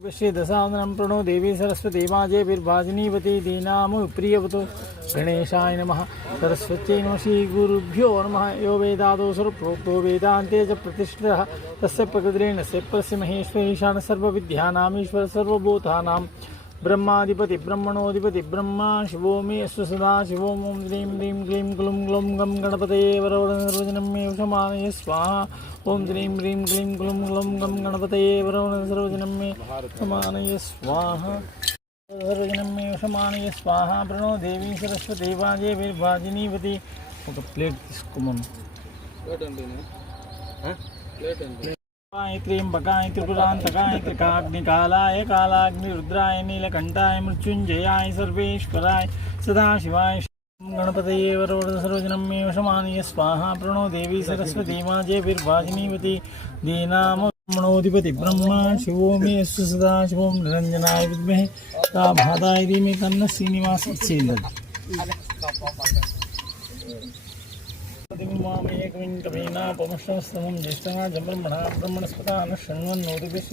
श्रीदशावनं प्रणो देवी सरस्वती माजेभिर्भाजनीवती दीनाम प्रियवतो गणेशाय नमः। सरस्वत्यै नमः। श्रीगुरुभ्यो नमः। यो वेदादो सर्वप्रोक्तो वेदान्ते च प्रतिष्ठितः तस्य प्रकृतिरेण से महेश्वरीशान सर्वविद्यानामीश्वर सर्वभूतानां ब्रह्माधिपति ब्रह्मणोधिपति ब्रह्मा शिवो मे अस्तु सदा शिवोम ओं ह्रीं ह्रीं क्लीं ग्लूं ग्लौं गं गणपतये वरवरनिर्वचनं मे उषमानये स्वाहा। ओं ह्रीं ह्रीं क्लीं ग्लूं ग्लौं गं गणपतये वरवरनिर्वचनं मे उषमानये स्वाहा। सर्वजनं मे उषमानये स्वाहा। प्रणो देवी सरस्वती वाजेभिर्भाजिनीवती। ఒక ప్లేట్ తీసుకోమను. त्र्यंबकाय त्रिपुरांतकाय त्रिकाग्निकालाय कालाग्निरुद्राय नीलकंठाय मृत्युंजयाय सर्वेश्वराय सदाशिवाय गणपतये वरवरदसर्वजनं मे वशमानये स्वाहा। प्रणो देवी सरस्वती माजेभिर्भाजिनीवती दीनामणोधिपति ब्रह्मा शिवो मे अस्तु सदा शिवों निरंजनाय विद्महे ताभादाय धीमहि तन्नः श्रीनिवासः प्रचोदयात्। कवीनापमश्रवस्तमं ज्येष्ठराजं ब्रह्मणस्पतान् शृण्वन्नोतिभिः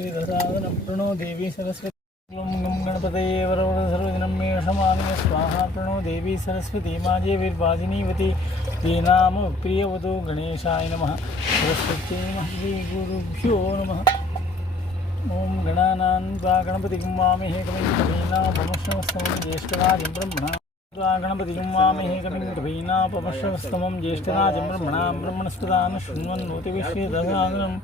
प्रणो देवी सरस्वती गं गणपतये वरवरदसर्वजनं मे वशमानये स्वाहा। प्रणो देवी सरस्वती माजेभिर्भाजिनीवती दीनाम प्रियवतो गणेशाय नमः। सरस्वत्यै नमः। श्रीगुरुभ्यो नमः। ओं गणानां त्वा गणपतिं वामहे कविं कवीनापमश्रवस्तमं ज्येष्ठराजं गणपतिं वामहे कविं कवीनापमश्रवस्तमं ज्येष्ठराजं ब्रह्मणस्पतान् शृण्वन्नोतिभिः दशादनम्।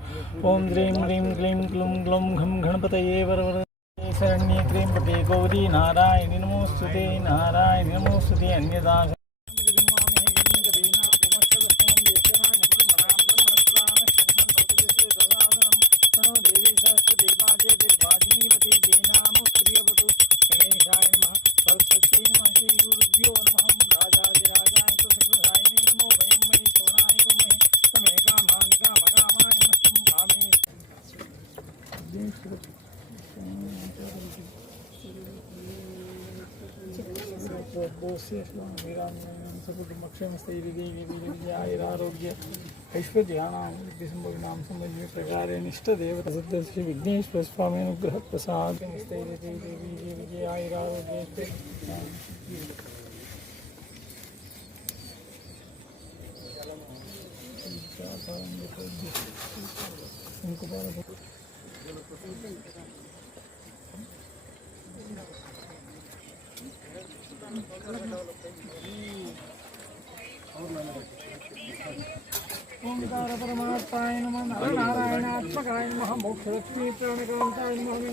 ओं ह्रीं ह्रीं क्लीं ग्लूं ग्लौं घं गणपतये वरवरदे शरण्ये त्र्यंबके गौरी नारायणि नमोस्तुते नारायणि नमोस्तुते। अन्यदा आयुरारोग्य ऐश्वर्याणां संभविनां संबंधी प्रकारे निष्ठदेवता सिद्धश्री विघ्नेश्वर स्वामी अनुग्रह प्रसाद देवी आयुरारोग्य ओंकार परमात्माय नमः। नारायणात्मकाय नमः। मोक्षलक्ष्मी प्रणकांताय नमः।